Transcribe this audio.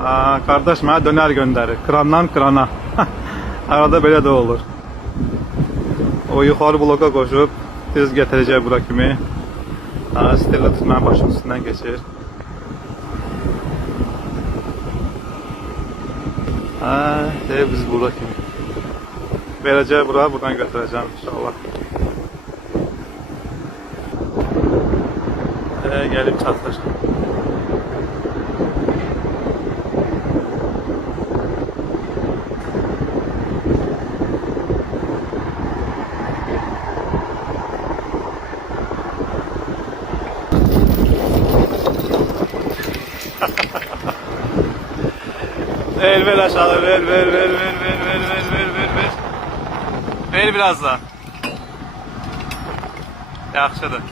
Kardeş mənə döner gönderir. Krandan krana. Arada belə də olur. O yuxarı bloka koşup tez gətirəcək bura kimi. Stella tutmanın başının üstündən geçir. Biz bura kimi. Verəcək bura, buradan götürəcəm inşallah. Gəlib çatır. Ver aşağı, ver. Ver biraz daha. Yaxşıdır.